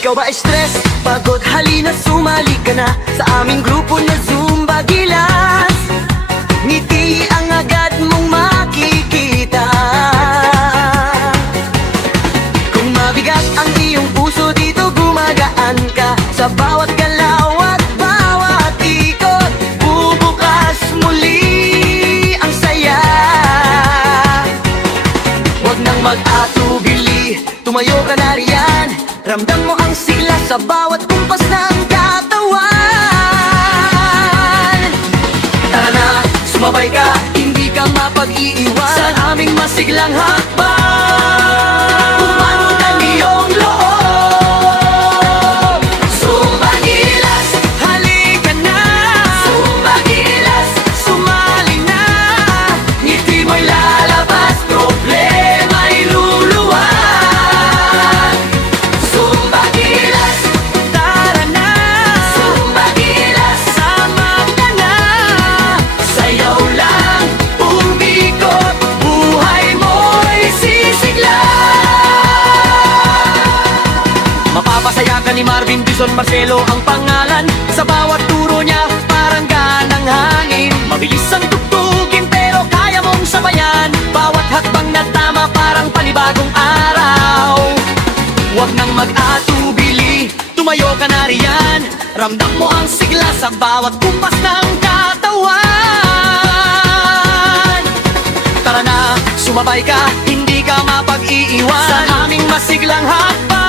Ikaw ba ay stress? Pagod? Halina, sumali ka na sa aming grupo na Zumba Gilas. Ngiti ang agad mong makikita. Kung mabigat ang iyong puso, dito gumagaan ka. Sa bawat galaw at bawat ikot, bubukas muli ang saya. Huwag nang mag-atubili, tumayo ka na riyan. Ramdam mo ang sigla sa bawat kumpas ng katawan. Tara na, sumabay ka, hindi ka mapag-iiwan sa aming masiglang hakbang. Umano ng iyong loob. Zumba Gilas, halika na. Zumba Gilas, sumali na. Ngiti mo'y lalabas, problema'y luluwag. Zumba Gilas, tara na. Zumba Gilas, sama ka na. Sayaw lang, umikot, buhay mo'y sisigla. Mapapasaya ka ni Marvin, Bison, Marcelo ang pangalan. Sa bawat turo niya, parang ganang hangin. Mabilis ang tugtugin pero kaya mong sabayan. Bawat hakbang na tama, parang panibagong araw. Huwag nang mag-atubili, tumayo ka na riyan. Ramdam mo ang sigla sa bawat kumpas ng katawan. Tara na, sumabay ka, hindi ka mapag-iiwan sa aming masiglang hakbang.